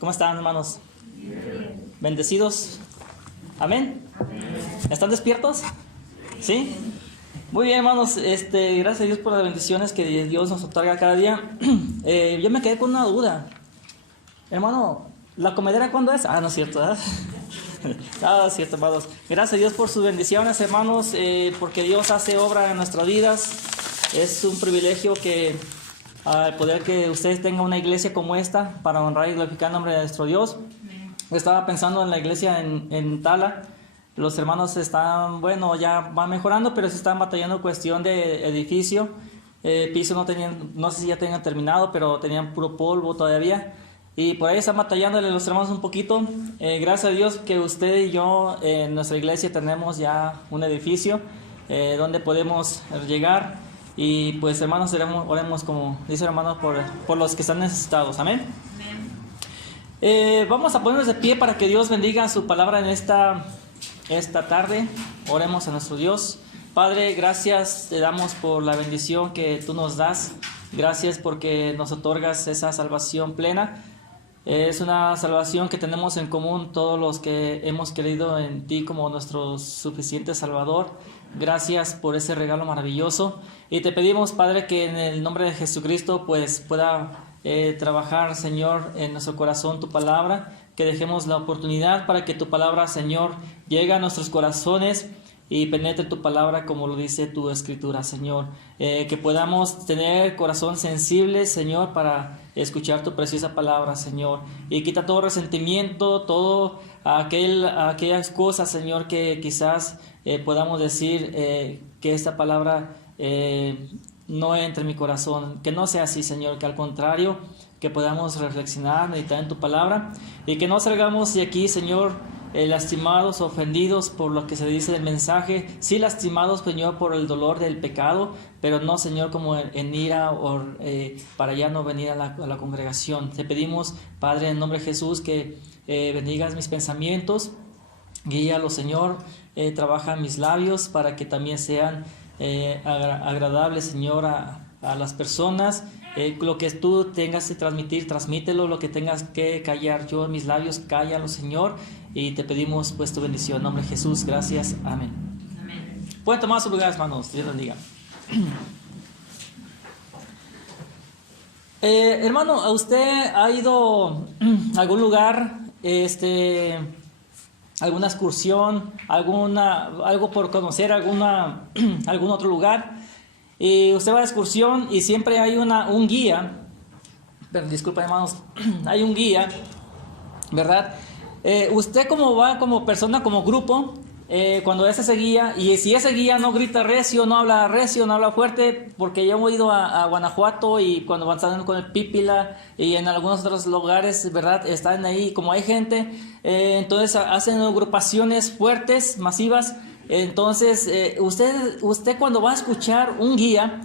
¿Cómo están, hermanos? ¿Bendecidos? ¿Amén? ¿Están despiertos? ¿Sí? Muy bien, hermanos. Gracias a Dios por las bendiciones que Dios nos otorga cada día. Yo me quedé con una duda. Hermano, ¿la comedera cuándo es? No es cierto, ¿verdad? Es cierto, hermanos. Gracias a Dios por sus bendiciones, hermanos, porque Dios hace obra en nuestras vidas. Es un privilegio que al poder que ustedes tengan una iglesia como esta para honrar y glorificar el nombre de nuestro Dios. Estaba pensando en la iglesia en Tala. Los hermanos están, ya van mejorando, pero se están batallando cuestión de edificio. Piso no tenían, no sé si ya tenían terminado, pero tenían puro polvo todavía. Y por ahí están batallándole los hermanos un poquito. Gracias a Dios que usted y yo en nuestra iglesia tenemos ya un edificio donde podemos llegar. Y pues hermanos, oremos como dice hermanos por los que están necesitados. Amén. Vamos a ponernos de pie para que Dios bendiga su palabra en esta tarde. Oremos a nuestro Dios. Padre, gracias te damos por la bendición que tú nos das. Gracias porque nos otorgas esa salvación plena. Es una salvación que tenemos en común todos los que hemos creído en ti como nuestro suficiente Salvador. Gracias por ese regalo maravilloso. Y te pedimos, Padre, que en el nombre de Jesucristo pues pueda trabajar, Señor, en nuestro corazón tu palabra. Que dejemos la oportunidad para que tu palabra, Señor, llegue a nuestros corazones y penetre tu palabra como lo dice tu escritura, Señor. Que podamos tener corazón sensible, Señor, para escuchar tu preciosa palabra, Señor. Y quita todo resentimiento, todo aquellas cosas, Señor, que quizás podamos decir que esta palabra no entre en mi corazón. Que no sea así, Señor, que al contrario, que podamos reflexionar, meditar en tu palabra y que no salgamos de aquí, Señor, lastimados, ofendidos por lo que se dice del mensaje, sí lastimados, Señor, por el dolor del pecado, pero no, Señor, como en ira o para ya no venir a la congregación. Te pedimos, Padre, en nombre de Jesús, que bendigas mis pensamientos, guíalos, Señor, trabaja mis labios para que también sean agradables, Señor, a las personas. Lo que tú tengas que transmitir, transmítelo. Lo que tengas que callar yo en mis labios, cállalo, Señor. Y te pedimos pues tu bendición. En nombre de Jesús, gracias. Amén. Amén. Pueden tomar su lugar, hermanos. Dios bendiga. Hermano, ¿a usted ha ido a algún lugar, alguna excursión, algo por conocer, algún otro lugar? Y usted va a la excursión y siempre hay un guía, pero disculpa, hermanos, hay un guía, ¿verdad? Usted como va como persona, como grupo, cuando es ese guía, y si ese guía no grita recio, no habla fuerte, porque yo he ido a Guanajuato y cuando van saliendo con el Pípila y en algunos otros lugares, ¿verdad? Están ahí, como hay gente, entonces hacen agrupaciones fuertes, masivas. Entonces, usted cuando va a escuchar un guía,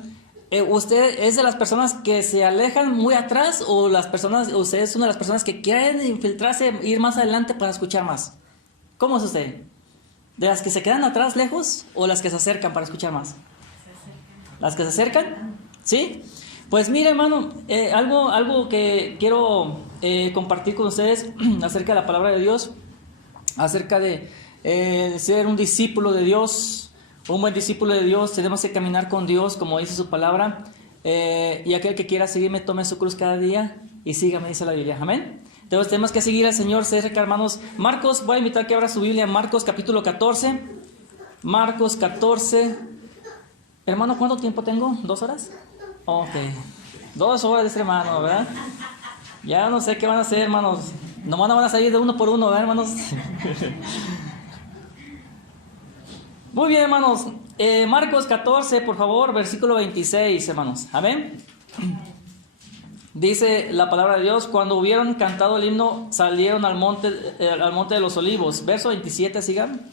¿usted es de las personas que se alejan muy atrás o usted es una de las personas que quieren infiltrarse, ir más adelante para escuchar más? ¿Cómo es usted? ¿De las que se quedan atrás lejos o las que se acercan para escuchar más? ¿Las que se acercan? ¿Sí? Pues mire, hermano, algo que quiero compartir con ustedes acerca de la palabra de Dios, acerca de ser un discípulo de Dios, un buen discípulo de Dios. Tenemos que caminar con Dios como dice su palabra, y aquel que quiera seguirme tome su cruz cada día y sígame, dice la Biblia. Amén. Entonces tenemos que seguir al Señor cerca, hermanos. Marcos, voy a invitar que abra su Biblia, Marcos capítulo 14. Marcos 14. Hermano, ¿cuánto tiempo tengo? ¿2 horas? Ok, 2 horas de este hermano, ¿verdad? Ya no sé qué van a hacer, hermanos. Nomás no van a salir de uno por uno, ¿verdad, hermanos? Muy bien, hermanos. Marcos 14, por favor, versículo 26, hermanos. Amén. Dice la palabra de Dios: cuando hubieron cantado el himno, salieron al monte de los olivos. Verso 27, sigan.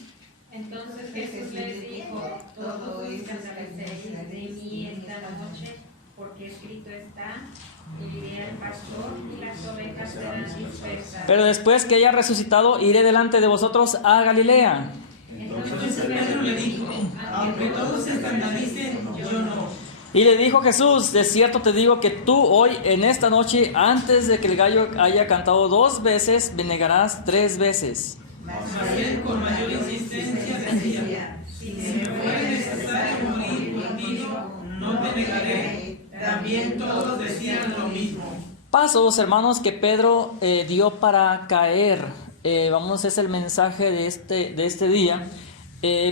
Entonces Jesús les dijo: todo esto sabéis de mí esta noche, porque escrito está: iré al pastor y las ovejas serán dispersas. Pero después que haya resucitado, iré delante de vosotros a Galilea. Entonces Pedro le dijo: aunque todos se escandalicen, yo no. Y le dijo Jesús: de cierto te digo que tú hoy, en esta noche, antes de que el gallo haya cantado 2 veces, me negarás 3 veces. Mas él con mayor insistencia decía: si me fuere necesario morir contigo, no te negaré. También todos decían lo mismo. Pasos, hermanos, que Pedro dio para caer. Es el mensaje de este día.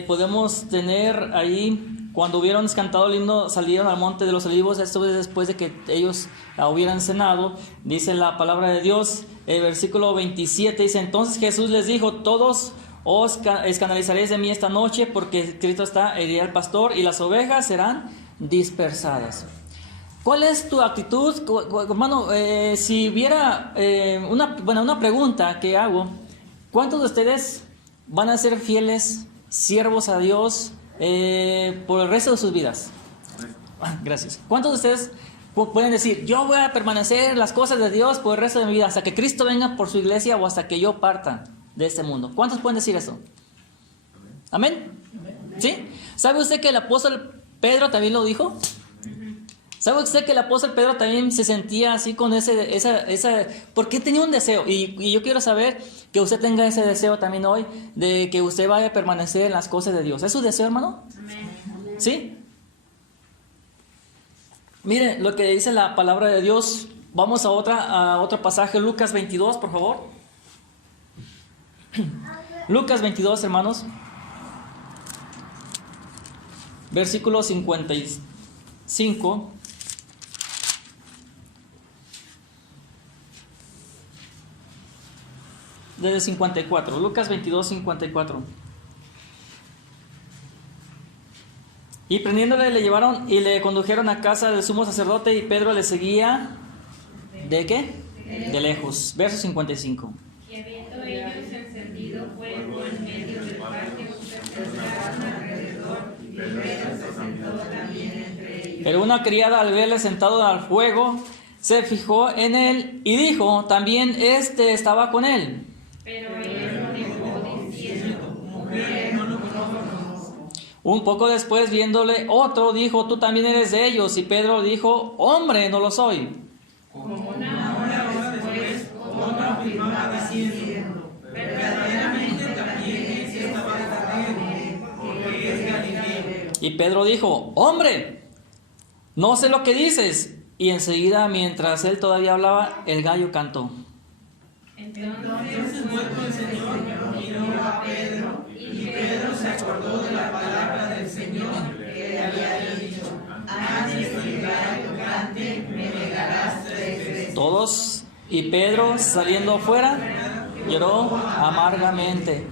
Podemos tener ahí, cuando hubieron cantado el himno, salieron al monte de los olivos. Esto es después de que ellos hubieran cenado. Dice la palabra de Dios, versículo 27, dice: entonces Jesús les dijo: todos os escandalizaréis de mí esta noche, porque escrito está: heriré al pastor y las ovejas serán dispersadas. ¿Cuál es tu actitud, hermano? Si hubiera una pregunta que hago: ¿cuántos de ustedes van a ser fieles siervos a Dios por el resto de sus vidas? Gracias. ¿Cuántos de ustedes pueden decir: yo voy a permanecer en las cosas de Dios por el resto de mi vida, hasta que Cristo venga por su iglesia o hasta que yo parta de este mundo? ¿Cuántos pueden decir eso? ¿Amén? ¿Sí? ¿Sabe usted que el apóstol Pedro también lo dijo? ¿Sabe usted que el apóstol Pedro también se sentía así con porque tenía un deseo? Y yo quiero saber que usted tenga ese deseo también hoy, de que usted vaya a permanecer en las cosas de Dios. ¿Es su deseo, hermano? Amén. ¿Sí? Mire lo que dice la palabra de Dios. Vamos a otro pasaje, Lucas 22, por favor. Lucas 22, hermanos. Versículo 55. Desde 54, Lucas 22, 54. Y prendiéndole le llevaron y le condujeron a casa del sumo sacerdote, y Pedro le seguía, ¿de qué? De lejos. Verso 55. Y habiendo ellos encendido fuego en medio del patio, se sentaron alrededor, y Pedro se sentó también entre ellos. Pero una criada, al verle sentado al fuego, se fijó en él y dijo: también estaba con él. Pero él lo negó diciendo: mujer, no lo conozco. Un poco después, viéndole otro, dijo: tú también eres de ellos. Y Pedro dijo: hombre, no lo soy. Como una hora después, otro afirmaba diciendo: verdaderamente también éste estaba con él, porque es Galileo. Y Pedro dijo: hombre, no sé lo que dices. Y enseguida, mientras él todavía hablaba, el gallo cantó. Entonces, muerto el Señor, miró a Pedro, y Pedro se acordó de la palabra del Señor que le había dicho: antes que el gallo cante, me negarás 3 veces. Todos, y Pedro, saliendo afuera, lloró amargamente.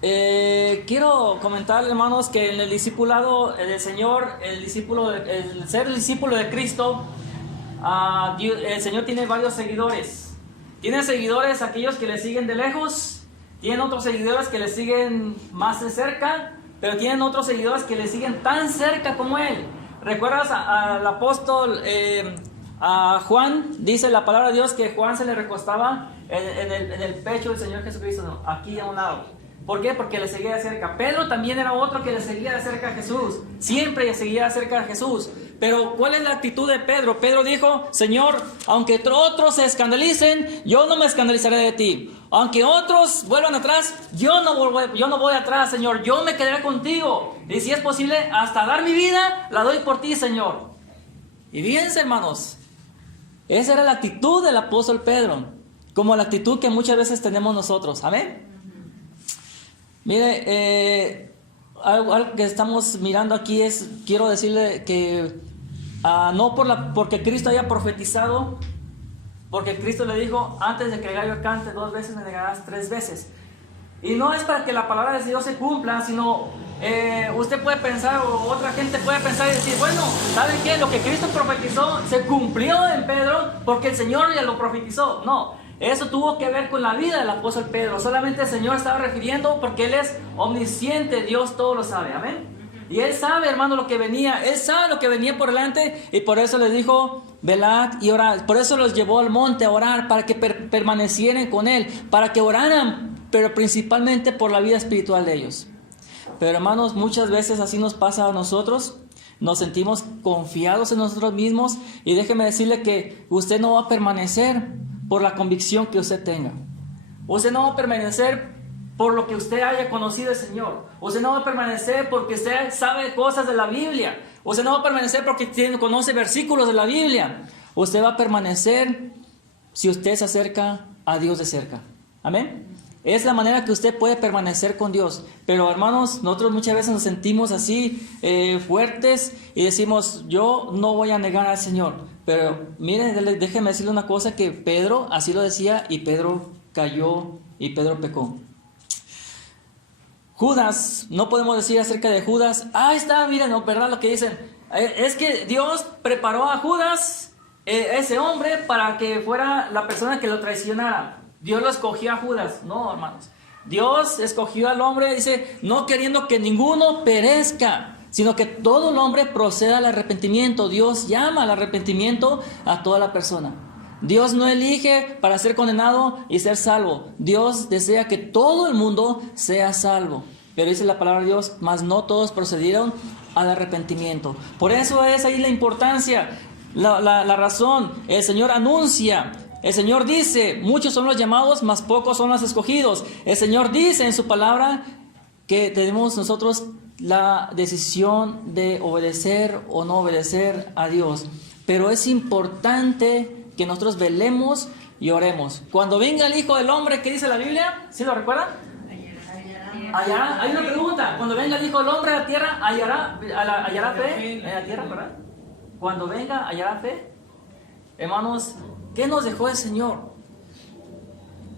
Quiero comentar, hermanos, que en el discipulado del Señor, el ser discípulo de Cristo, el Señor tiene varios seguidores. Tiene seguidores aquellos que le siguen de lejos, tienen otros seguidores que le siguen más de cerca, pero tienen otros seguidores que le siguen tan cerca como él. ¿Recuerdas al apóstol a Juan? Dice la palabra de Dios que Juan se le recostaba en el pecho del Señor Jesucristo, ¿no? Aquí a un lado. ¿Por qué? Porque le seguía de cerca. Pedro también era otro que le seguía de cerca a Jesús. Siempre le seguía de cerca a Jesús. Pero ¿cuál es la actitud de Pedro? Pedro dijo: Señor, aunque otros se escandalicen, yo no me escandalizaré de ti. Aunque otros vuelvan atrás, yo no voy atrás, Señor. Yo me quedaré contigo. Y si es posible, hasta dar mi vida, la doy por ti, Señor. Y fíjense, hermanos, esa era la actitud del apóstol Pedro, como la actitud que muchas veces tenemos nosotros. Amén. Mire, algo que estamos mirando aquí es, quiero decirle que no porque Cristo haya profetizado, porque Cristo le dijo: antes de que el gallo cante 2 veces, me negarás 3 veces. Y no es para que la palabra de Dios se cumpla, sino usted puede pensar, o otra gente puede pensar y decir: bueno, ¿saben qué? Lo que Cristo profetizó se cumplió en Pedro porque el Señor ya lo profetizó. No. Eso tuvo que ver con la vida del apóstol Pedro. Solamente el Señor estaba refiriendo porque Él es omnisciente, Dios todo lo sabe, amén. Y Él sabe, hermano, lo que venía. Él sabe lo que venía por delante, y por eso les dijo: velad y orad. Por eso los llevó al monte a orar, para que permanecieran con Él, para que oraran, pero principalmente por la vida espiritual de ellos. Pero, hermanos, muchas veces así nos pasa a nosotros. nos sentimos confiados en nosotros mismos, y déjeme decirle que usted no va a permanecer por la convicción que usted tenga. Usted no va a permanecer por lo que usted haya conocido al Señor. Usted no va a permanecer porque usted sabe cosas de la Biblia. Usted no va a permanecer porque conoce versículos de la Biblia. Usted va a permanecer si usted se acerca a Dios de cerca. Amén. Es la manera que usted puede permanecer con Dios. Pero hermanos, nosotros muchas veces nos sentimos así fuertes y decimos, yo no voy a negar al Señor. Pero miren, déjenme decirle una cosa, que Pedro así lo decía, y Pedro cayó y Pedro pecó. Judas, no podemos decir acerca de Judas, ahí está, miren, ¿no? ¿Verdad lo que dicen? Es que Dios preparó a Judas, ese hombre, para que fuera la persona que lo traicionara. Dios lo escogió a Judas. No, hermanos. Dios escogió al hombre, dice, no queriendo que ninguno perezca, sino que todo el hombre proceda al arrepentimiento. Dios llama al arrepentimiento a toda la persona. Dios no elige para ser condenado y ser salvo. Dios desea que todo el mundo sea salvo. Pero dice la palabra de Dios, mas no todos procedieron al arrepentimiento. Por eso es ahí la importancia, la razón. El Señor anuncia, el Señor dice, muchos son los llamados, mas pocos son los escogidos. El Señor dice en su palabra que tenemos nosotros la decisión de obedecer o no obedecer a Dios. Pero es importante que nosotros velemos y oremos. Cuando venga el Hijo del Hombre, ¿qué dice la Biblia? ¿Sí lo recuerdan? Hallará. Hay una pregunta. Cuando venga el Hijo del Hombre a la tierra, ¿hallará fe en la tierra, verdad? Cuando venga, ¿hallará fe? Hermanos, ¿qué nos dejó el Señor?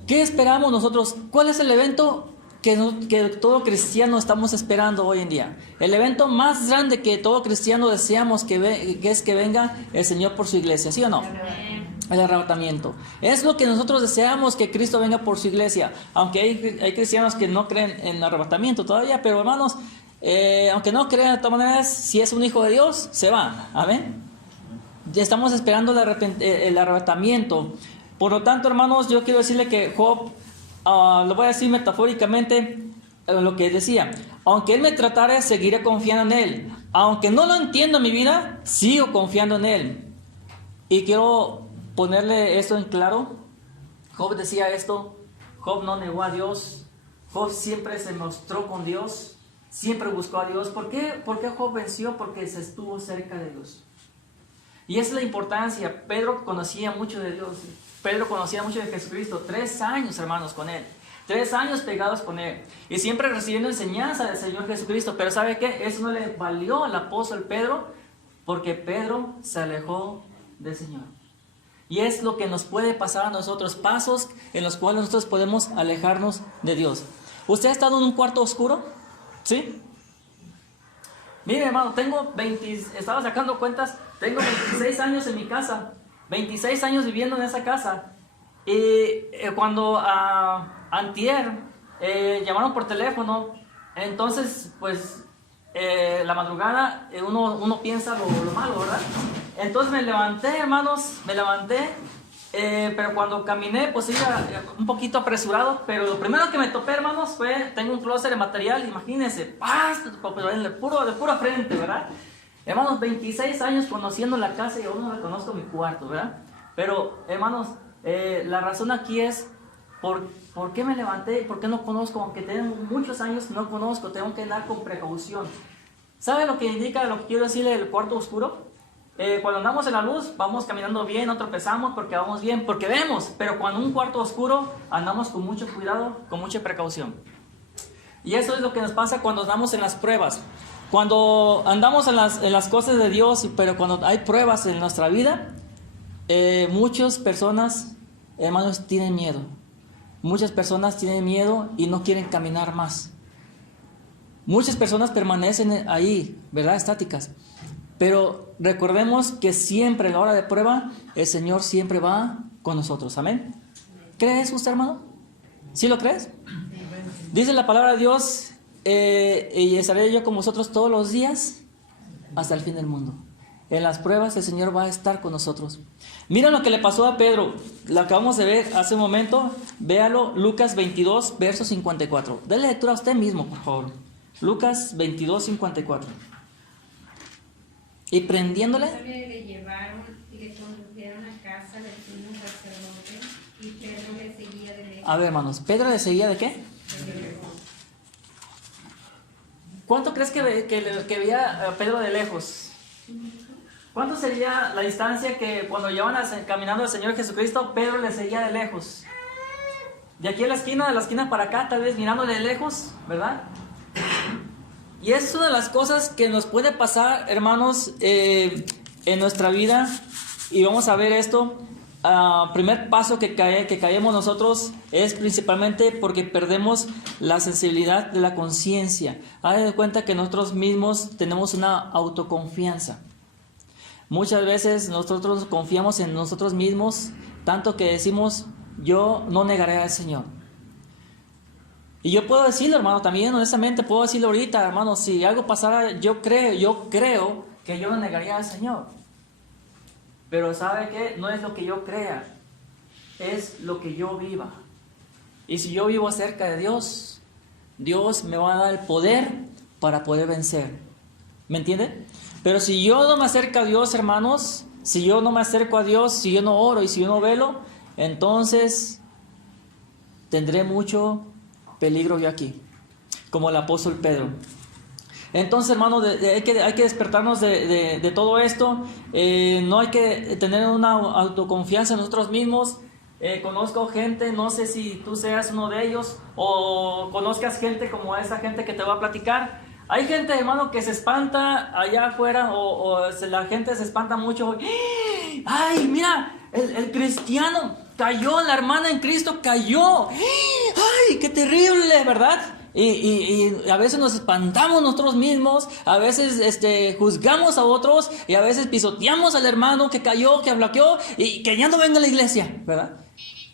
¿Qué esperamos nosotros? ¿Cuál es el evento que todo cristiano estamos esperando hoy en día? El evento más grande que todo cristiano deseamos que es que venga el Señor por su iglesia, ¿sí o no? El arrebatamiento. Es lo que nosotros deseamos, que Cristo venga por su iglesia. Aunque hay cristianos que no creen en el arrebatamiento todavía, pero hermanos, aunque no crean de todas maneras, si es un hijo de Dios, se va. Amén. Ya estamos esperando el arrebatamiento. Por lo tanto, hermanos, yo quiero decirle que Job, lo voy a decir metafóricamente, lo que decía: aunque él me tratare, seguiré confiando en él. Aunque no lo entiendo en mi vida, sigo confiando en él. Y quiero ponerle esto en claro. Job decía esto. Job no negó a Dios. Job siempre se mostró con Dios. Siempre buscó a Dios. ¿Por qué Job venció? Porque se estuvo cerca de Dios. Y esa es la importancia. Pedro conocía mucho de Dios. Pedro conocía mucho de Jesucristo. 3 años, hermanos, con él. 3 años pegados con él. Y siempre recibiendo enseñanza del Señor Jesucristo. Pero ¿sabe qué? Eso no le valió al apóstol Pedro, porque Pedro se alejó del Señor. Y es lo que nos puede pasar a nosotros, pasos en los cuales nosotros podemos alejarnos de Dios. ¿Usted ha estado en un cuarto oscuro? ¿Sí? Mire, hermano, estaba sacando cuentas, tengo 26 años en mi casa, 26 años viviendo en esa casa. Y cuando antier llamaron por teléfono, entonces pues la madrugada uno piensa lo malo, ¿verdad? Entonces me levanté, hermanos, pero cuando caminé, pues iba un poquito apresurado. Pero lo primero que me topé, hermanos, tengo un closet de material, imagínense, pero de pura frente, ¿verdad? Hermanos, 26 años conociendo la casa y aún no reconozco mi cuarto, ¿verdad? Pero, hermanos, la razón aquí es, ¿por qué me levanté? ¿Por qué no conozco? Aunque tengo muchos años, no conozco, tengo que andar con precaución. ¿Sabe lo que indica, lo que quiero decirle del cuarto oscuro? Cuando andamos en la luz, vamos caminando bien, no tropezamos porque vamos bien, porque vemos. Pero cuando un cuarto oscuro, andamos con mucho cuidado, con mucha precaución. Y eso es lo que nos pasa cuando andamos en las pruebas. Cuando andamos en las cosas de Dios, pero cuando hay pruebas en nuestra vida, muchas personas, hermanos, tienen miedo. Muchas personas tienen miedo y no quieren caminar más. Muchas personas permanecen ahí, ¿verdad? Estáticas. Pero recordemos que siempre en la hora de prueba, el Señor siempre va con nosotros. Amén. ¿Crees usted, hermano? ¿Sí lo crees? Dice la palabra de Dios, y estaré yo con vosotros todos los días hasta el fin del mundo. En las pruebas el Señor va a estar con nosotros. Miren lo que le pasó a Pedro. Lo acabamos de ver hace un momento. Véalo, Lucas 22, verso 54. Dele lectura a usted mismo, por favor. Lucas 22, 54. Y prendiéndole. Le llevaron y le condujeron a casa del sumo sacerdote y Pedro le seguía de lejos. A ver, hermanos, ¿Pedro le seguía de qué? ¿Cuánto crees que veía a Pedro de lejos? ¿Cuánto sería la distancia que cuando llevaban caminando al Señor Jesucristo, Pedro le seguía de lejos? De aquí a de la esquina para acá, tal vez mirando de lejos, ¿verdad? Y es una de las cosas que nos puede pasar, hermanos, en nuestra vida. Y vamos a ver esto. Primer paso que caemos nosotros es principalmente porque perdemos la sensibilidad de la conciencia. Haz de cuenta que nosotros mismos tenemos una autoconfianza. Muchas veces nosotros confiamos en nosotros mismos, tanto que decimos, yo no negaré al Señor. Y yo puedo decirlo, hermano, también honestamente puedo decirlo ahorita, hermano, si algo pasara, yo creo que yo no negaría al Señor. Pero ¿sabe qué? No es lo que yo crea, es lo que yo viva. Y si yo vivo cerca de Dios, Dios me va a dar el poder para poder vencer. ¿Me entiende? Pero si yo no me acerco a Dios, hermanos, si yo no me acerco a Dios, si yo no oro y si yo no velo, entonces tendré mucho peligro yo aquí, como el apóstol Pedro. Entonces, hermanos, hay que despertarnos de todo esto. No hay que tener una autoconfianza en nosotros mismos. Conozco gente, no sé si tú seas uno de ellos o conozcas gente como esa gente que te va a platicar. Hay gente, hermano, que se espanta allá afuera o la gente se espanta mucho. ¡Ay, mira! El cristiano cayó, la hermana en Cristo cayó. ¡Ay, qué terrible!, ¿verdad? Y a veces nos espantamos nosotros mismos, a veces juzgamos a otros y a veces pisoteamos al hermano que cayó, que flaqueó y que ya no venga a la iglesia, ¿verdad?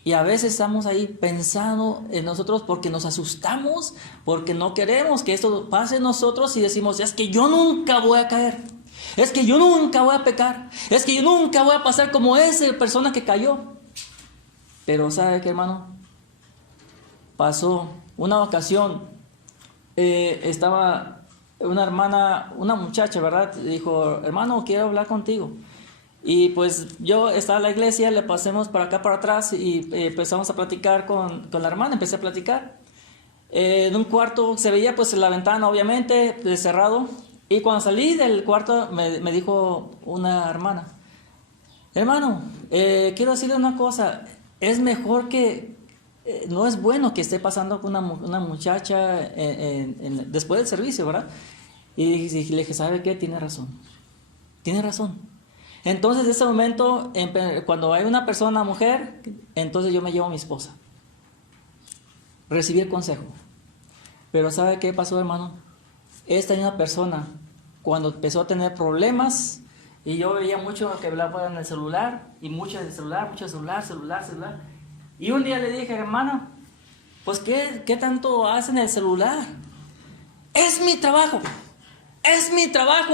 Y a veces estamos ahí pensando en nosotros porque nos asustamos, porque no queremos que esto pase en nosotros y decimos, es que yo nunca voy a caer, es que yo nunca voy a pecar, es que yo nunca voy a pasar como esa persona que cayó. Pero ¿sabe qué, hermano? Pasó una ocasión, estaba una muchacha, ¿verdad? Dijo, hermano, quiero hablar contigo. Y pues yo estaba en la iglesia, le pasemos para acá, para atrás y empezamos a platicar con la hermana, empecé a platicar. En un cuarto se veía pues la ventana obviamente cerrado y cuando salí del cuarto me dijo una hermana, hermano, quiero decirle una cosa, es mejor que, no es bueno que esté pasando con una muchacha después del servicio, ¿verdad? Y le dije, ¿sabe qué? Tiene razón. Entonces, en ese momento, cuando hay una persona, mujer, entonces yo me llevo a mi esposa. Recibí el consejo. Pero ¿sabe qué pasó, hermano? Esta misma persona, cuando empezó a tener problemas, y yo veía mucho que hablaba en el celular, y mucho celular. Y un día le dije, hermana, pues ¿qué tanto hace en el celular? Es mi trabajo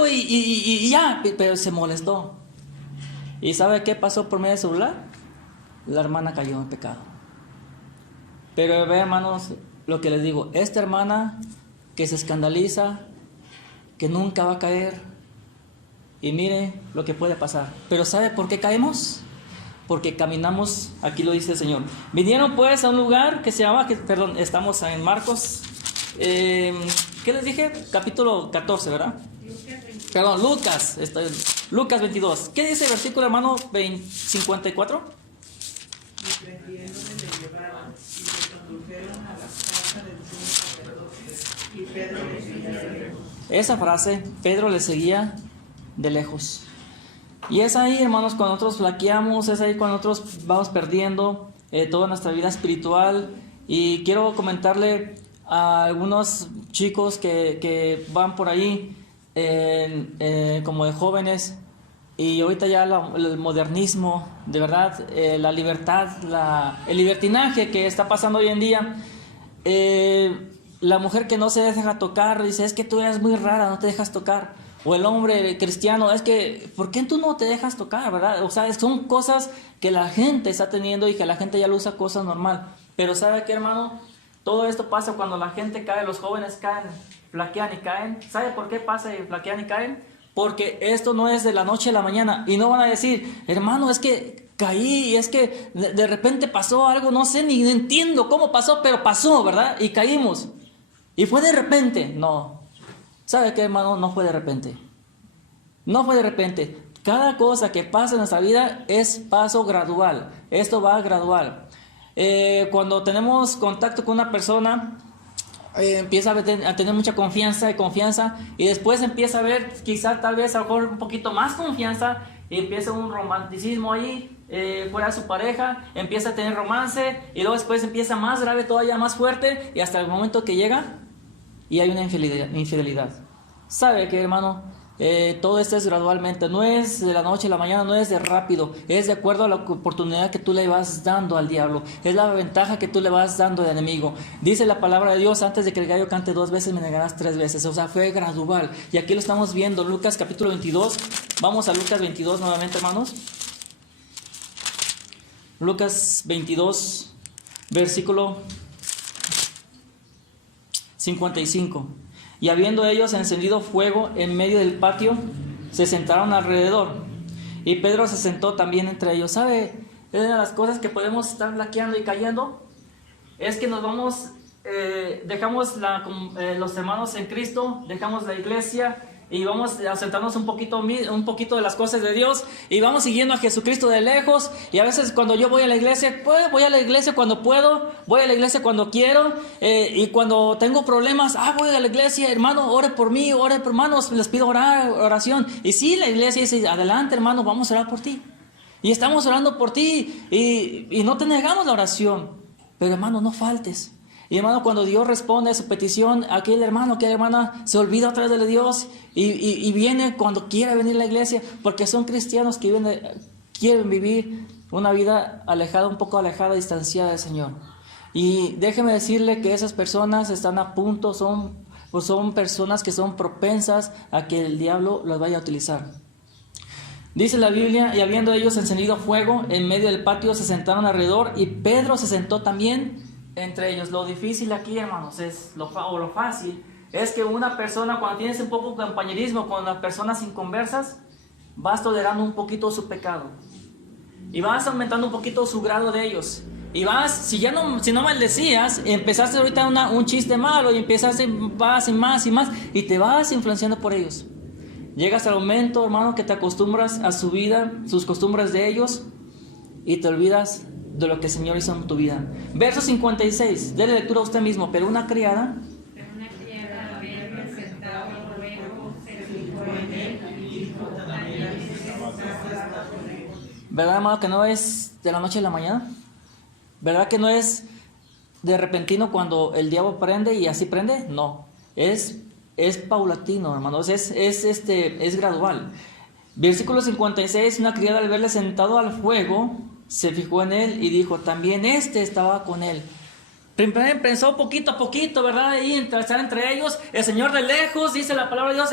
y ya, pero se molestó. ¿Y sabe qué pasó por medio del celular? La hermana cayó en pecado. Pero ve, hermanos, lo que les digo, esta hermana que se escandaliza, que nunca va a caer, y mire lo que puede pasar. Pero ¿sabe por qué caemos? Porque caminamos, aquí lo dice el Señor. Vinieron pues a un lugar que se llama, estamos en Marcos, ¿qué les dije? Capítulo 14, ¿verdad? Lucas 22. ¿Qué dice el versículo, hermano? 54. Y prendiéndole le llevaron y le condujeron a la casa del sumo sacerdote. Y Pedro le seguía de lejos. Esa frase, Pedro le seguía de lejos. Y es ahí, hermanos, cuando nosotros flaqueamos, es ahí cuando nosotros vamos perdiendo toda nuestra vida espiritual. Y quiero comentarle a algunos chicos que van por ahí como de jóvenes, y ahorita ya el modernismo, de verdad, la libertad, el libertinaje que está pasando hoy en día, la mujer que no se deja tocar, dice, es que tú eres muy rara, no te dejas tocar. O el hombre cristiano, es que, ¿por qué tú no te dejas tocar, verdad? O sea, son cosas que la gente está teniendo y que la gente ya lo usa cosa normal. Pero ¿sabe qué, hermano? Todo esto pasa cuando la gente cae, los jóvenes caen, flaquean y caen. ¿Sabe por qué pasa y flaquean y caen? porque esto no es de la noche a la mañana. Y no van a decir, hermano, es que caí y es que de repente pasó algo, no sé, ni entiendo cómo pasó, pero pasó, ¿verdad? Y caímos. Y fue de repente. No. ¿Sabe qué, hermano? No fue de repente. No fue de repente. Cada cosa que pasa en nuestra vida es paso gradual. Esto va gradual. Cuando tenemos contacto con una persona, empieza a tener mucha confianza y después empieza a ver quizá tal vez a lo mejor un poquito más confianza y empieza un romanticismo ahí fuera de su pareja, empieza a tener romance y luego después empieza más grave, todavía más fuerte y hasta el momento que llega y hay una infidelidad. ¿Sabe qué, hermano? Todo esto es gradualmente, no es de la noche a la mañana, no es de rápido, es de acuerdo a la oportunidad que tú le vas dando al diablo, es la ventaja que tú le vas dando al enemigo. Dice la palabra de Dios, antes de que el gallo cante 2 veces me negarás 3 veces, o sea, fue gradual. Y aquí lo estamos viendo, Lucas capítulo 22, vamos a Lucas 22 nuevamente, hermanos. Lucas 22, versículo 55. Y habiendo ellos encendido fuego en medio del patio, se sentaron alrededor. Y Pedro se sentó también entre ellos. ¿Sabe? Una de las cosas que podemos estar flaqueando y cayendo es que nos vamos, dejamos los hermanos en Cristo, dejamos la iglesia y vamos a sentarnos un poquito de las cosas de Dios y vamos siguiendo a Jesucristo de lejos. Y a veces cuando yo voy a la iglesia, pues voy a la iglesia cuando puedo, voy a la iglesia cuando quiero, y cuando tengo problemas, voy a la iglesia, hermano, ore por mí, ore por hermanos, les pido oración. Y sí, la iglesia dice, adelante, hermano, vamos a orar por ti. Y estamos orando por ti y no te negamos la oración, pero hermano, no faltes. Y hermano, cuando Dios responde a su petición, aquella hermana se olvida otra vez de Dios y viene cuando quiera venir a la iglesia, porque son cristianos que quieren vivir una vida alejada, un poco alejada, distanciada del Señor. Y déjeme decirle que esas personas están a punto, son personas que son propensas a que el diablo las vaya a utilizar. Dice la Biblia, y habiendo ellos encendido fuego en medio del patio, se sentaron alrededor y Pedro se sentó también entre ellos. Lo difícil aquí, hermanos, lo fácil, es que una persona, cuando tienes un poco de compañerismo con las personas inconversas, vas tolerando un poquito su pecado y vas aumentando un poquito su grado de ellos. Y si no maldecías, empezaste ahorita un chiste malo y vas y más y te vas influenciando por ellos. Llegas al momento, hermano, que te acostumbras a su vida, sus costumbres de ellos, y te olvidas de lo que el Señor hizo en tu vida. Verso 56, déle lectura a usted mismo. Pero una criada, habiendo sentado luego, se fijó en él y dijo también, ¿verdad, hermano, que no es de la noche a la mañana? ¿Verdad que no es de repentino cuando el diablo prende y así prende? No, es paulatino, hermanos, es gradual. Versículo 56, una criada al verle sentado al fuego, se fijó en él y dijo, también estaba con él. Primero pensó poquito a poquito, ¿verdad? Ahí estar entre ellos. El Señor de lejos, dice la palabra de Dios,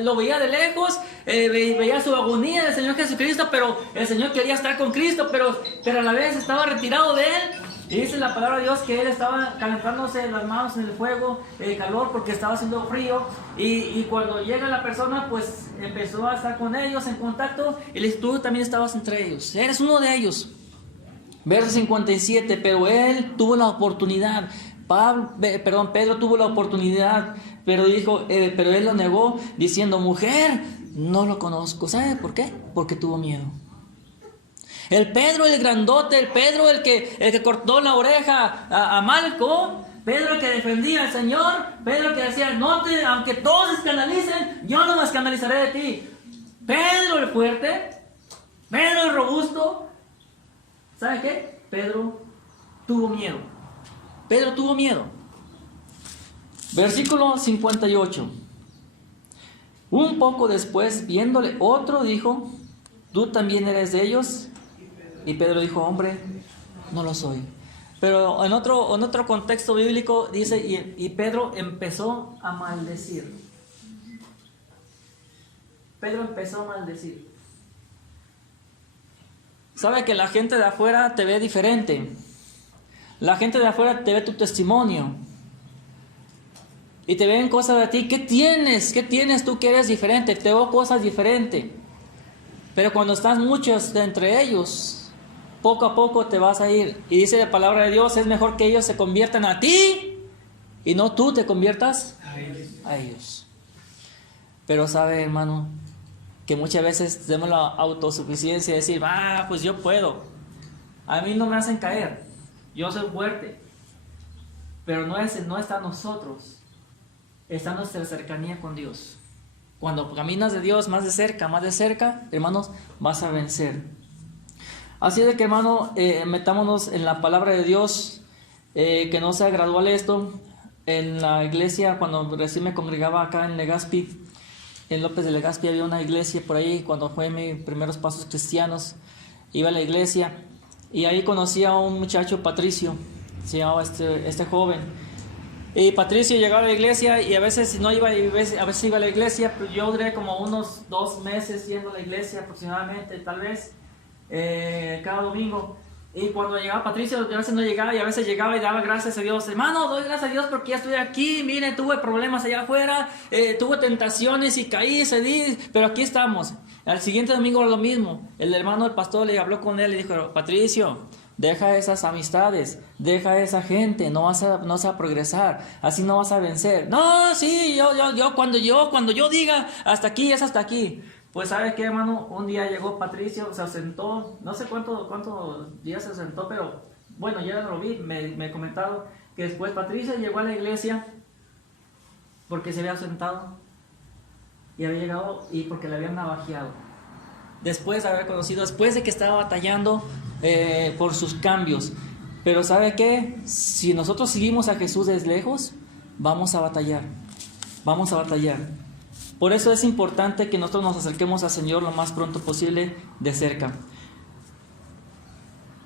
lo veía de lejos, veía su agonía del Señor Jesucristo, pero el Señor quería estar con Cristo, pero a la vez estaba retirado de él. Y dice la palabra de Dios que él estaba calentándose las manos en el fuego, el calor, porque estaba haciendo frío. Y cuando llega la persona, pues empezó a estar con ellos en contacto. Y le dice, tú también estabas entre ellos, eres uno de ellos. Verso 57, pero él tuvo la oportunidad. Pedro tuvo la oportunidad, pero él lo negó, diciendo, mujer, no lo conozco. ¿Sabe por qué? Porque tuvo miedo. El Pedro, el grandote, el Pedro, el que cortó la oreja a Malco, Pedro el que defendía al Señor, Pedro el que decía, aunque todos se escandalicen, yo no me escandalizaré de ti. Pedro el fuerte, Pedro el robusto. ¿Sabe qué? Pedro tuvo miedo. Pedro tuvo miedo. Versículo 58. Un poco después, viéndole, otro dijo, ¿tú también eres de ellos? Y Pedro dijo, hombre, no lo soy. Pero en otro contexto bíblico dice, y Pedro empezó a maldecir. Pedro empezó a maldecir. Sabe que la gente de afuera te ve diferente. La gente de afuera te ve tu testimonio. y te ven cosas de ti. ¿Qué tienes? ¿Qué tienes tú que eres diferente? Te veo cosas diferentes. Pero cuando estás muchos entre ellos, poco a poco te vas a ir. Y dice la palabra de Dios, es mejor que ellos se conviertan a ti y no tú te conviertas a ellos. Pero sabe, hermano, que muchas veces tenemos la autosuficiencia de decir, pues yo puedo. A mí no me hacen caer. Yo soy fuerte. Pero no está en nosotros. Está nuestra cercanía con Dios. Cuando caminas de Dios más de cerca, hermanos, vas a vencer. Así de que, hermano, metámonos en la palabra de Dios, que no sea gradual esto. En la iglesia, cuando recién me congregaba acá en Legazpi, en López de Legazpi había una iglesia por ahí, cuando fue mis primeros pasos cristianos, iba a la iglesia, y ahí conocí a un muchacho, Patricio, se llamaba este joven. Y Patricio llegaba a la iglesia y a veces no iba, a veces iba a la iglesia, pero yo duré como unos 2 meses yendo a la iglesia aproximadamente, tal vez, cada domingo. Y cuando llegaba Patricio, a veces no llegaba y a veces llegaba y daba gracias a Dios. Hermano, doy gracias a Dios porque ya estoy aquí, miren, tuve problemas allá afuera, tuve tentaciones y caí, cedí, pero aquí estamos. Al siguiente domingo lo mismo. El hermano del pastor le habló con él y dijo, Patricio, deja esas amistades, deja esa gente, no vas a progresar, así no vas a vencer. No, sí, cuando yo diga hasta aquí, es hasta aquí. Pues ¿sabe qué, hermano? Un día llegó Patricio, se sentó, no sé cuántos días se sentó, pero bueno, ya lo vi, me comentaron que después Patricio llegó a la iglesia porque se había sentado y había llegado y porque le habían navajeado. Después de haber conocido, después de que estaba batallando por sus cambios. Pero ¿sabe qué? Si nosotros seguimos a Jesús desde lejos, vamos a batallar. Por eso es importante que nosotros nos acerquemos al Señor lo más pronto posible de cerca.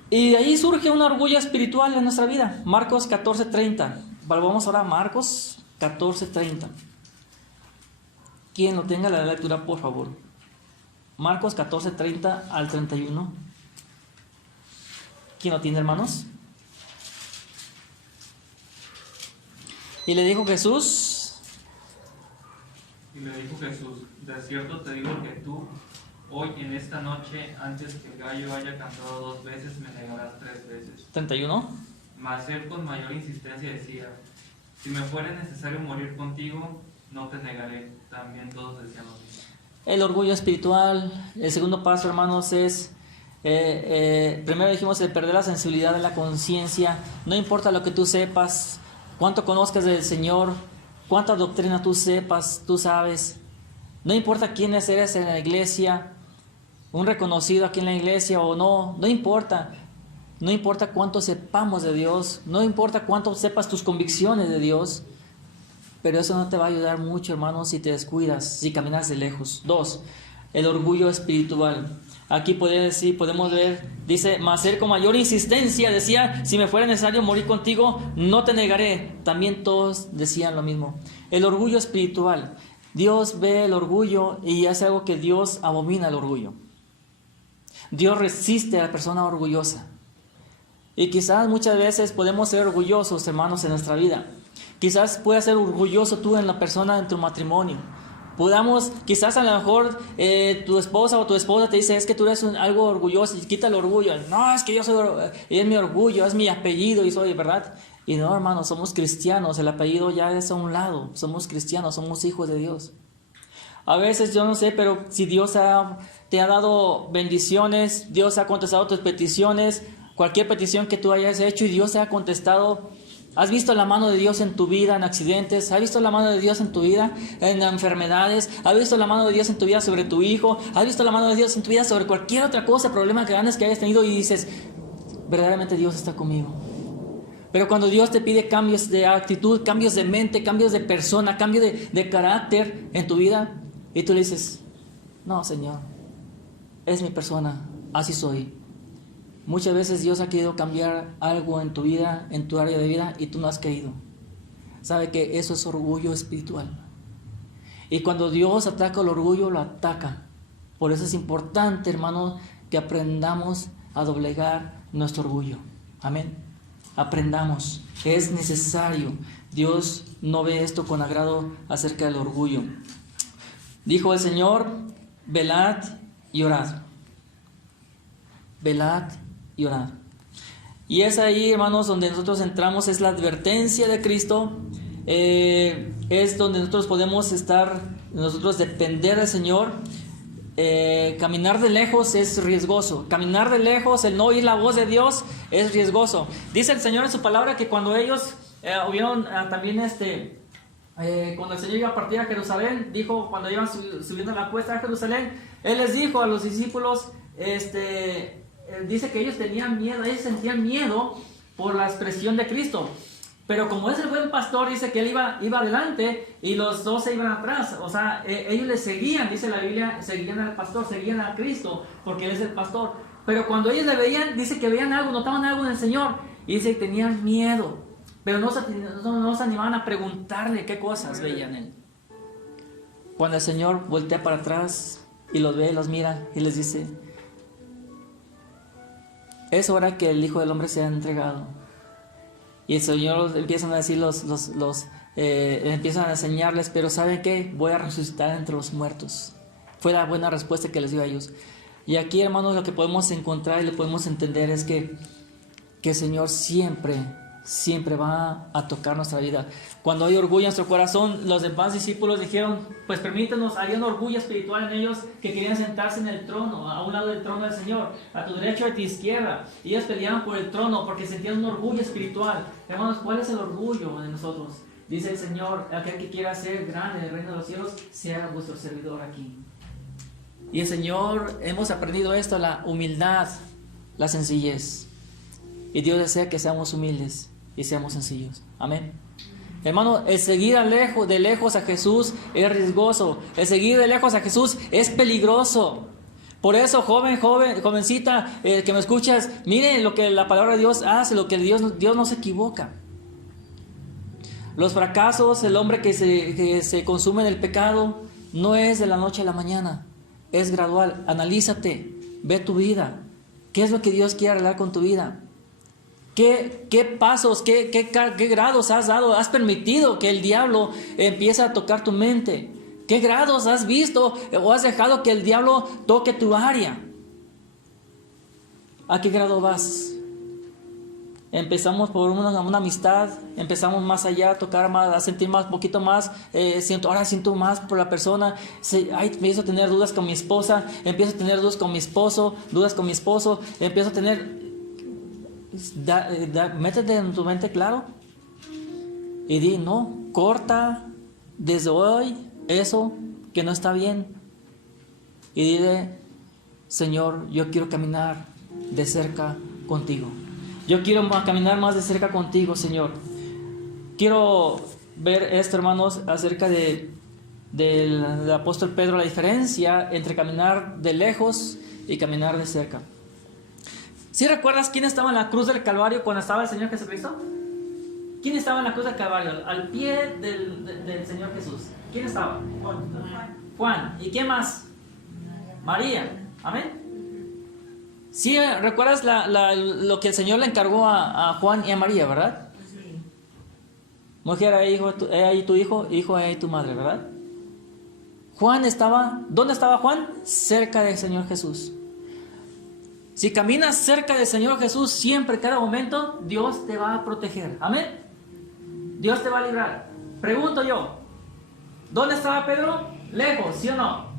Y de ahí surge un orgullo espiritual en nuestra vida. Marcos 14:30. Vamos ahora a Marcos 14:30. Quien lo tenga la lectura, por favor. Marcos 14:30 al 31. ¿Quién lo tiene, hermanos? Y le dijo Jesús... Y le dijo Jesús, de cierto te digo que tú, hoy en esta noche, antes que el gallo haya cantado 2 veces, me negarás 3 veces. 31. Mas él con mayor insistencia decía, si me fuera necesario morir contigo, no te negaré. También todos decían lo mismo. El orgullo espiritual. El segundo paso, hermanos, es... primero dijimos el perder la sensibilidad de la conciencia. No importa lo que tú sepas, cuánto conozcas del Señor, cuánta doctrina tú sepas, tú sabes. No importa quiénes eres en la iglesia, un reconocido aquí en la iglesia o no, no importa. No importa cuánto sepamos de Dios, no importa cuánto sepas tus convicciones de Dios, pero eso no te va a ayudar mucho, hermano, si te descuidas, si caminas de lejos. 2. El orgullo espiritual. Aquí podemos ver, dice, mas él con mayor insistencia decía, si me fuera necesario morir contigo, no te negaré. También todos decían lo mismo. El orgullo espiritual. Dios ve el orgullo y hace algo que Dios abomina el orgullo. Dios resiste a la persona orgullosa. Y quizás muchas veces podemos ser orgullosos, hermanos, en nuestra vida. Quizás puedas ser orgulloso tú en la persona, en tu matrimonio. Quizás a lo mejor tu esposa o tu esposa te dice, es que tú eres algo orgulloso, y quita el orgullo. No, es que es mi orgullo, es mi apellido y soy, ¿verdad? Y no, hermanos, somos cristianos, el apellido ya es a un lado, somos cristianos, somos hijos de Dios. A veces yo no sé, pero si Dios te ha dado bendiciones, Dios ha contestado tus peticiones, cualquier petición que tú hayas hecho y Dios te ha contestado. ¿Has visto la mano de Dios en tu vida en accidentes? ¿Has visto la mano de Dios en tu vida en enfermedades? ¿Has visto la mano de Dios en tu vida sobre tu hijo? ¿Has visto la mano de Dios en tu vida sobre cualquier otra cosa, problema que hayas tenido? Y dices, verdaderamente Dios está conmigo. Pero cuando Dios te pide cambios de actitud, cambios de mente, cambios de persona, cambio de carácter en tu vida, y tú le dices, no, Señor, es mi persona, así soy. Muchas veces Dios ha querido cambiar algo en tu vida, en tu área de vida, y tú no has querido. Sabe que eso es orgullo espiritual. Y cuando Dios ataca el orgullo, lo ataca. Por eso es importante, hermano, que aprendamos a doblegar nuestro orgullo. Amén. Aprendamos. Es necesario. Dios no ve esto con agrado acerca del orgullo. Dijo el Señor, velad y orad. Velad y orad. Y es ahí, hermanos, donde nosotros entramos, es la advertencia de Cristo. Es donde nosotros podemos estar, nosotros depender del Señor. Caminar de lejos es riesgoso. Caminar de lejos, el no oír la voz de Dios es riesgoso. Dice el Señor en su palabra que cuando ellos hubieron también cuando el Señor iba a partir a Jerusalén, dijo, cuando iban subiendo la cuesta a Jerusalén, Él les dijo a los discípulos, dice que ellos tenían miedo, ellos sentían miedo por la expresión de Cristo. Pero como es el buen pastor, dice que él iba adelante y los 12 iban atrás. O sea, ellos le seguían, dice la Biblia, seguían al pastor, seguían a Cristo, porque Él es el pastor. Pero cuando ellos le veían, dice que veían algo, notaban algo en el Señor. Y dice que tenían miedo, pero no se animaban a preguntarle qué cosas veían en Él. Cuando el Señor voltea para atrás y los ve, los mira y les dice, es hora que el Hijo del Hombre sea entregado. Y el Señor empiezan a decir, empiezan a enseñarles, pero ¿saben qué? Voy a resucitar entre los muertos. Fue la buena respuesta que les dio a ellos. Y aquí, hermanos, lo que podemos encontrar y lo podemos entender es que el Señor siempre va a tocar nuestra vida. Cuando hay orgullo en nuestro corazón, los demás discípulos dijeron, pues permítanos, había un orgullo espiritual en ellos que querían sentarse en el trono, a un lado del trono del Señor, a tu derecha y a tu izquierda. Y ellos peleaban por el trono porque sentían un orgullo espiritual. Hermanos, ¿cuál es el orgullo de nosotros? Dice el Señor, aquel que quiera ser grande en el reino de los cielos, sea vuestro servidor aquí. Y el Señor, hemos aprendido esto, la humildad, la sencillez. Y Dios desea que seamos humildes y seamos sencillos. Amén. Hermano, el seguir de lejos a Jesús es riesgoso. El seguir de lejos a Jesús es peligroso. Por eso, jovencita, que me escuchas, mire lo que la palabra de Dios hace, lo que Dios no se equivoca. Los fracasos, el hombre que se consume en el pecado, no es de la noche a la mañana, es gradual. Analízate, ve tu vida. ¿Qué es lo que Dios quiere arreglar con tu vida? ¿Qué pasos, qué grados has dado? ¿Has permitido que el diablo empiece a tocar tu mente? ¿Qué grados has visto o has dejado que el diablo toque tu área? ¿A qué grado vas? Empezamos por una amistad, empezamos más allá, a tocar más, a sentir más, un poquito más, ahora siento más por la persona, empiezo a tener dudas con mi esposa, empiezo a tener dudas con mi esposo, empiezo a tener... métete en tu mente claro y di, no, corta desde hoy eso que no está bien y dile, Señor, yo quiero caminar de cerca contigo, yo quiero caminar más de cerca contigo, Señor. Quiero ver esto, hermanos, acerca del apóstol Pedro, la diferencia entre caminar de lejos y caminar de cerca. ¿Sí recuerdas quién estaba en la cruz del Calvario cuando estaba el Señor Jesucristo? ¿Quién estaba en la cruz del Calvario? Al pie del Señor Jesús. ¿Quién estaba? Juan. ¿Y quién más? María. Amén. ¿Sí recuerdas lo que el Señor le encargó a Juan y a María, verdad? Sí. Mujer, ahí tu hijo, ahí tu madre, ¿verdad? ¿Dónde estaba Juan? Cerca del Señor Jesús. Si caminas cerca del Señor Jesús, siempre, cada momento, Dios te va a proteger. Amén. Dios te va a librar. Pregunto yo, ¿dónde estaba Pedro? Lejos, ¿sí o no?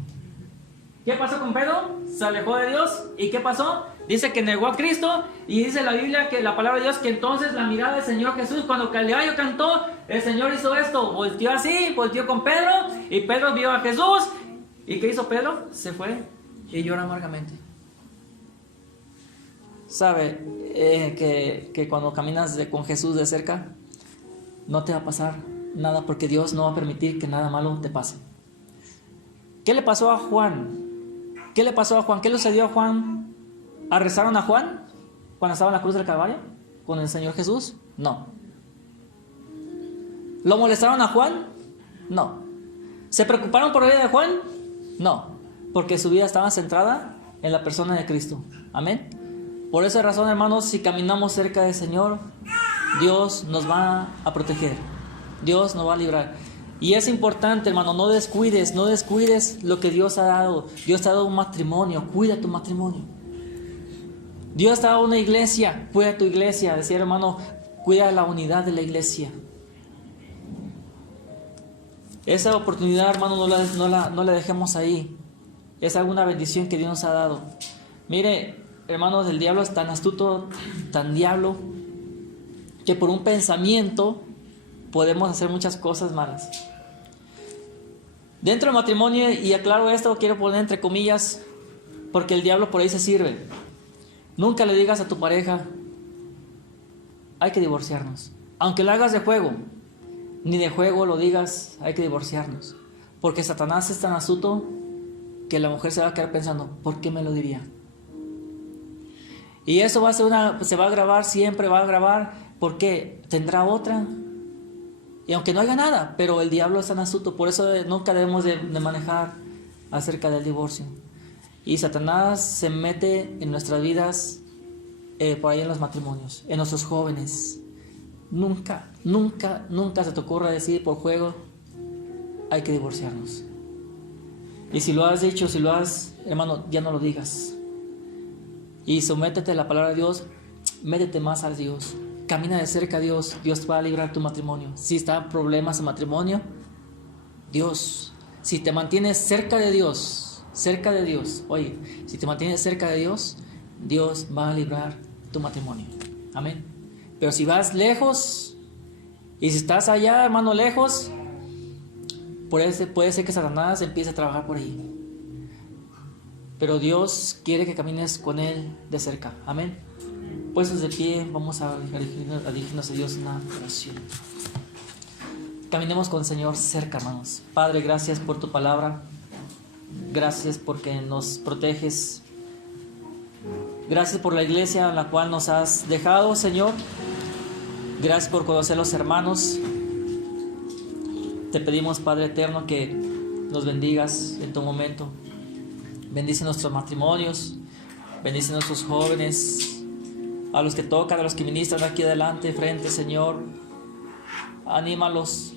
¿Qué pasó con Pedro? Se alejó de Dios. ¿Y qué pasó? Dice que negó a Cristo. Y dice la Biblia, que la palabra de Dios, que entonces la mirada del Señor Jesús, cuando el gallo cantó, el Señor hizo esto. Volteó con Pedro. Y Pedro vio a Jesús. ¿Y qué hizo Pedro? Se fue y lloró amargamente. Sabe que cuando caminas con Jesús de cerca, no te va a pasar nada, porque Dios no va a permitir que nada malo te pase. ¿Qué le pasó a Juan? ¿Qué le sucedió a Juan? ¿Arrestaron a Juan cuando estaba en la cruz del Calvario con el Señor Jesús? No. ¿Lo molestaron a Juan? No. ¿Se preocuparon por la vida de Juan? No. Porque su vida estaba centrada en la persona de Cristo. Amén. Por esa razón, hermanos, si caminamos cerca del Señor, Dios nos va a proteger. Dios nos va a librar. Y es importante, hermano, no descuides lo que Dios ha dado. Dios te ha dado un matrimonio, cuida tu matrimonio. Dios te ha dado una iglesia, cuida tu iglesia. Decía, hermano, cuida la unidad de la iglesia. Esa oportunidad, hermano, no la dejemos ahí. Es alguna bendición que Dios nos ha dado. Mire, hermanos, el diablo es tan astuto, tan diablo, que por un pensamiento podemos hacer muchas cosas malas. Dentro del matrimonio, y aclaro esto, quiero poner entre comillas, porque el diablo por ahí se sirve. Nunca le digas a tu pareja, hay que divorciarnos. Aunque lo hagas de juego, ni de juego lo digas, hay que divorciarnos. Porque Satanás es tan astuto que la mujer se va a quedar pensando, ¿por qué me lo diría? Y eso va a ser se va a grabar, siempre va a grabar, porque tendrá otra. Y aunque no haga nada, pero el diablo es tan astuto, por eso nunca debemos de manejar acerca del divorcio. Y Satanás se mete en nuestras vidas, por ahí en los matrimonios, en nuestros jóvenes. Nunca se te ocurra decir por juego, hay que divorciarnos. Y si lo has dicho, si lo has, hermano, ya no lo digas. Y sométete a la palabra de Dios, métete más a Dios. Camina de cerca a Dios, Dios va a librar tu matrimonio. Si están problemas en matrimonio, Dios, si te mantienes cerca de Dios, oye, si te mantienes cerca de Dios, Dios va a librar tu matrimonio. Amén. Pero si vas lejos, y si estás allá, hermano, lejos, puede ser que Satanás empiece a trabajar por ahí. Pero Dios quiere que camines con Él de cerca. Amén. Puestos de pie, vamos a dirigirnos a Dios en una oración. Caminemos con el Señor cerca, hermanos. Padre, gracias por tu palabra. Gracias porque nos proteges. Gracias por la iglesia en la cual nos has dejado, Señor. Gracias por conocer a los hermanos. Te pedimos, Padre eterno, que nos bendigas en tu momento. Bendice nuestros matrimonios. Bendice nuestros jóvenes. A los que tocan, a los que ministran aquí adelante, frente, Señor. Anímalos.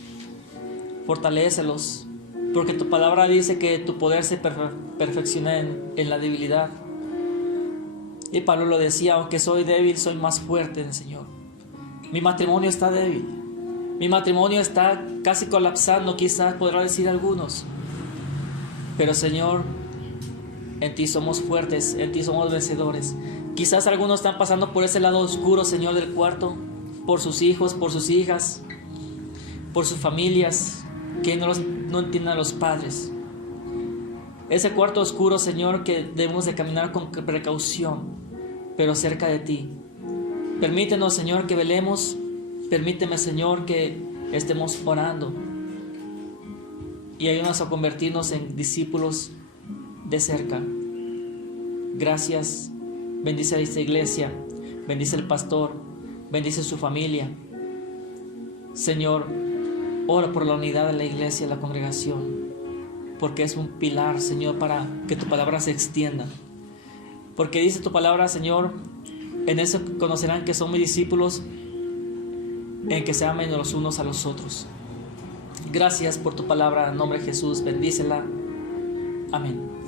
Fortalécelos. Porque tu palabra dice que tu poder se perfecciona en la debilidad. Y Pablo lo decía, aunque soy débil, soy más fuerte en el Señor. Mi matrimonio está débil. Mi matrimonio está casi colapsando, quizás podrá decir algunos. Pero Señor, en ti somos fuertes, en ti somos vencedores. Quizás algunos están pasando por ese lado oscuro, Señor, del cuarto. Por sus hijos, por sus hijas, por sus familias, que no entienden a los padres. Ese cuarto oscuro, Señor, que debemos de caminar con precaución, pero cerca de ti. Permítenos, Señor, que velemos. Permíteme, Señor, que estemos orando. Y ayúdanos a convertirnos en discípulos de cerca. Gracias. Bendice a esta iglesia. Bendice al pastor. Bendice su familia. Señor, ora por la unidad de la iglesia, la congregación. Porque es un pilar, Señor, para que tu palabra se extienda. Porque dice tu palabra, Señor, en eso conocerán que son mis discípulos, en que se amen los unos a los otros. Gracias por tu palabra, en nombre de Jesús, bendícela. Amén.